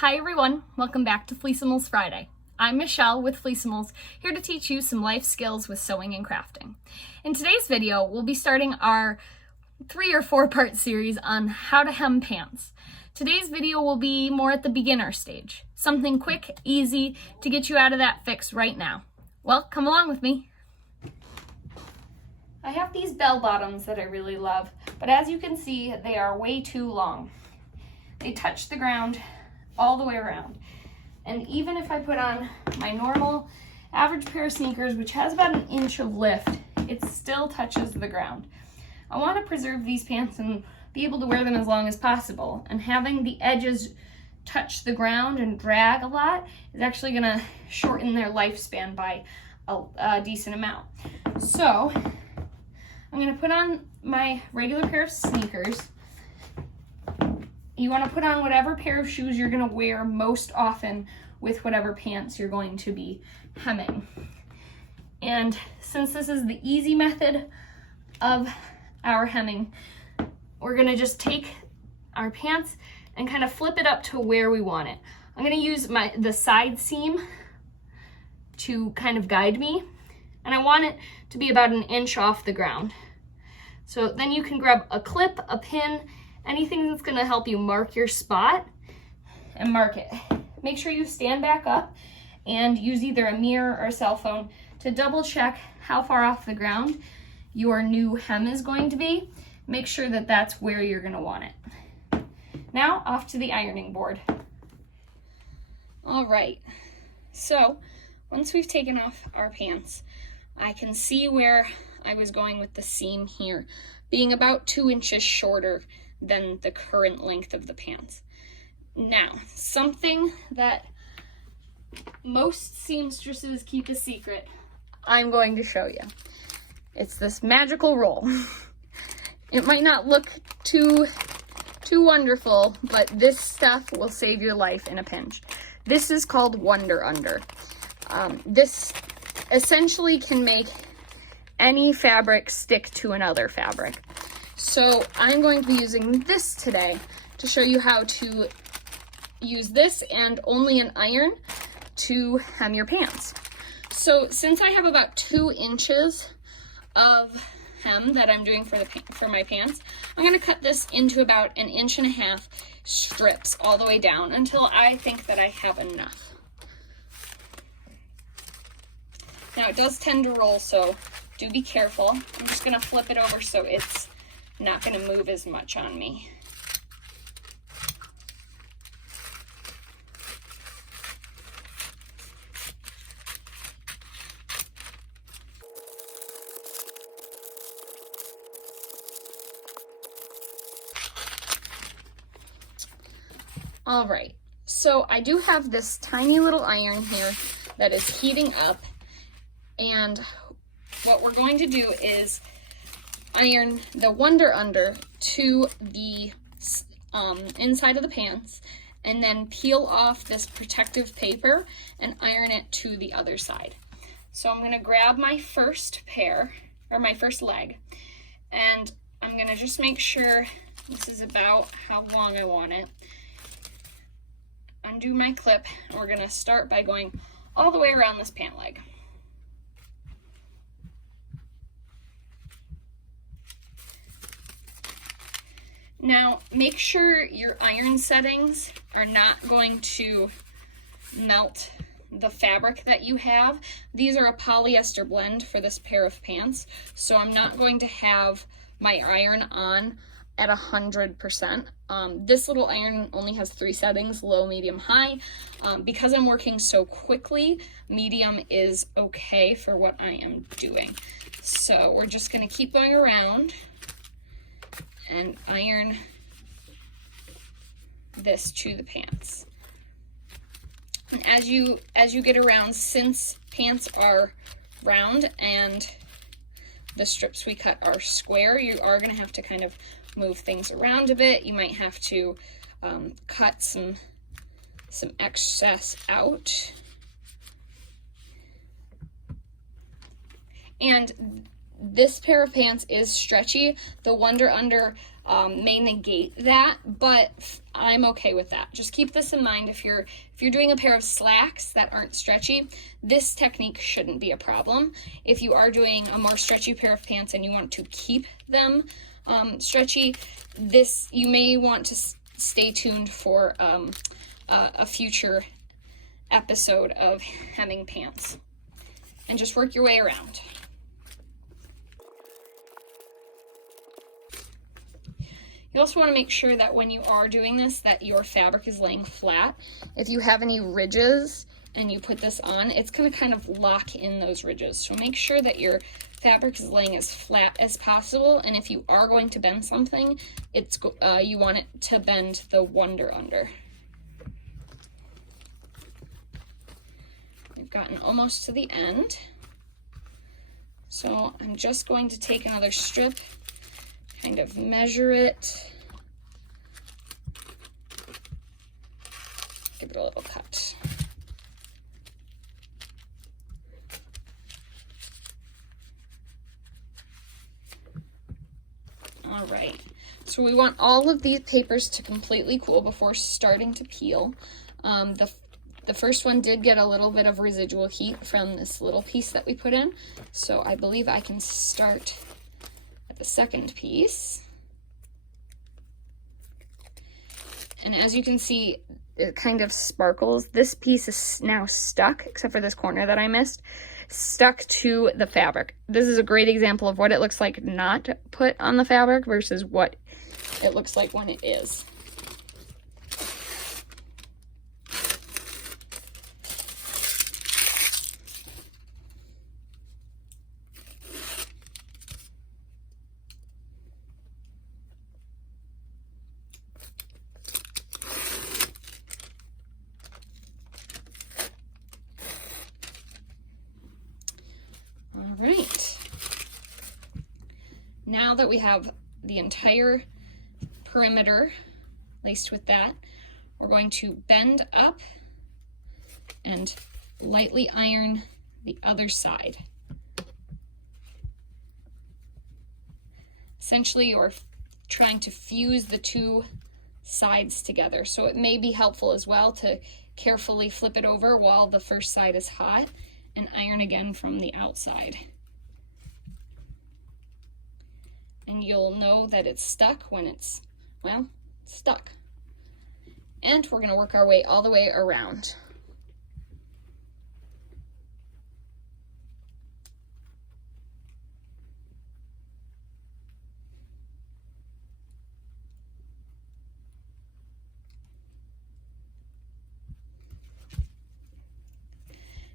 Hi everyone, welcome back to Fleecimals Friday. I'm Michelle with Fleecimals, here to teach you some life skills with sewing and crafting. In today's video, we'll be starting our 3 or 4 part series on how to hem pants. Today's video will be more at the beginner stage, something quick, easy to get you out of that fix right now. Well, come along with me. I have these bell bottoms that I really love, but as you can see, they are way too long. They touch the ground all the way around. And even if I put on my normal average pair of sneakers, which has about an inch of lift, it still touches the ground. I want to preserve these pants and be able to wear them as long as possible. And having the edges touch the ground and drag a lot is actually going to shorten their lifespan by a decent amount. So I'm going to put on my regular pair of sneakers. You want to put on whatever pair of shoes you're going to wear most often with whatever pants you're going to be hemming. And since this is the easy method of our hemming, we're going to just take our pants and kind of flip it up to where we want it. I'm going to use the side seam to kind of guide me, and I want it to be about an inch off the ground. So then you can grab a clip, a pin, anything that's going to help you mark your spot and mark it. Make sure you stand back up and use either a mirror or a cell phone to double check how far off the ground your new hem is going to be. Make sure that that's where you're going to want it. Now off to the ironing board. All right, so once we've taken off our pants, I can see where I was going with the seam here, being about 2 inches shorter than the current length of the pants. Now, something that most seamstresses keep a secret, I'm going to show you. It's this magical roll. It might not look too wonderful, but this stuff will save your life in a pinch. This is called Wonder Under. This essentially can make any fabric stick to another fabric. So I'm going to be using this today to show you how to use this and only an iron to hem your pants. So since I have about 2 inches of hem that I'm doing for my pants, I'm going to cut this into about 1.5 inch strips all the way down until I think that I have enough. Now it does tend to roll, so do be careful. I'm just going to flip it over so it's not going to move as much on me. All right, so I do have this tiny little iron here that is heating up, and what we're going to do is iron the Wonder Under to the inside of the pants, and then peel off this protective paper and iron it to the other side. So I'm going to grab my first pair, or my first leg, and I'm going to just make sure this is about how long I want it. Undo my clip, and we're going to start by going all the way around this pant leg. Now, make sure your iron settings are not going to melt the fabric that you have. These are a polyester blend for this pair of pants, so I'm not going to have my iron on at 100%. This little iron only has 3 settings, low, medium, high. Because I'm working so quickly, medium is okay for what I am doing. So we're just going to keep going around and iron this to the pants. And as you get around, since pants are round and the strips we cut are square, you are going to have to kind of move things around a bit. You might have to cut some excess out. And this pair of pants is stretchy. The Wonder Under may negate that, but I'm okay with that. Just keep this in mind. If you're doing a pair of slacks that aren't stretchy, this technique shouldn't be a problem. If you are doing a more stretchy pair of pants and you want to keep them stretchy, you may want to stay tuned for a future episode of hemming pants, and just work your way around. You also want to make sure that when you are doing this, that your fabric is laying flat. If you have any ridges and you put this on, it's going to kind of lock in those ridges. So make sure that your fabric is laying as flat as possible, and if you are going to bend something, you want it to bend the Wunder Under. We've gotten almost to the end, so I'm just going to take another strip, kind of measure it, give it a little cut. All right, so we want all of these papers to completely cool before starting to peel. The first one did get a little bit of residual heat from this little piece that we put in, so I believe I can start at the second piece. And as you can see, it kind of sparkles. This piece is now stuck, except for this corner that I missed, stuck to the fabric. This is a great example of what it looks like not put on the fabric versus what it looks like when it is. All right, now that we have the entire perimeter laced with that, we're going to bend up and lightly iron the other side. Essentially, you're trying to fuse the two sides together, so it may be helpful as well to carefully flip it over while the first side is hot and iron again from the outside. And you'll know that it's stuck when it's, well, stuck. And we're going to work our way all the way around.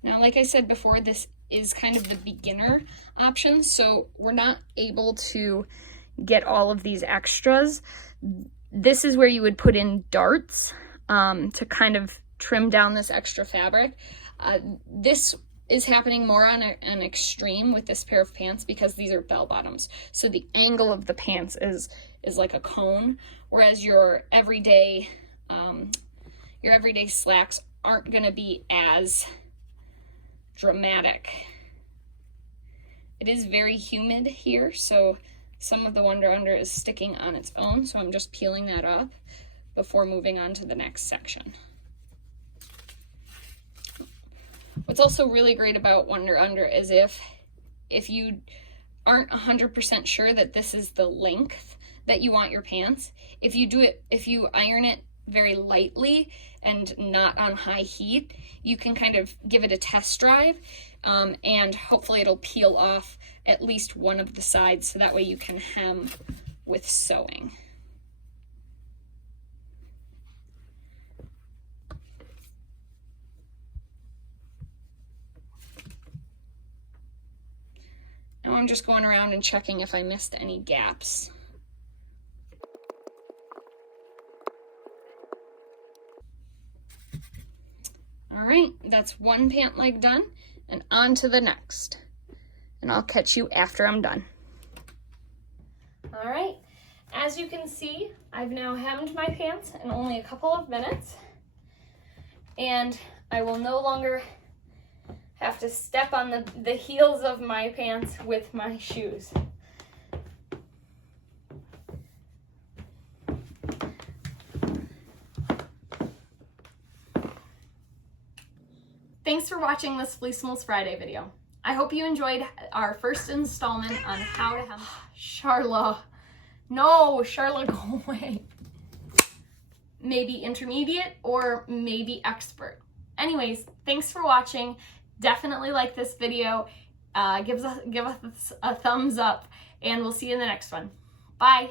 Now, like I said before, this is kind of the beginner option, so we're not able to get all of these extras. This is where you would put in darts to kind of trim down this extra fabric. This is happening more on an extreme with this pair of pants because these are bell bottoms. So the angle of the pants is like a cone, whereas your everyday slacks aren't going to be as dramatic. It is very humid here, so some of the Wunder Under is sticking on its own, so I'm just peeling that up before moving on to the next section. What's also really great about Wunder Under is if you aren't 100% sure that this is the length that you want your pants, if you iron it very lightly and not on high heat, you can kind of give it a test drive, and hopefully it'll peel off at least one of the sides, so that way you can hem with sewing. Now I'm just going around and checking if I missed any gaps. All right, that's one pant leg done, and on to the next. And I'll catch you after I'm done. All right, as you can see, I've now hemmed my pants in only a couple of minutes, and I will no longer have to step on the heels of my pants with my shoes. thanks for watching this Fleecimals Friday video. I hope you enjoyed our first installment on how to hem. Charla. No, Charla, go away. Maybe intermediate or maybe expert. Anyways, thanks for watching. Definitely like this video. Give us a thumbs up, and we'll see you in the next one. Bye.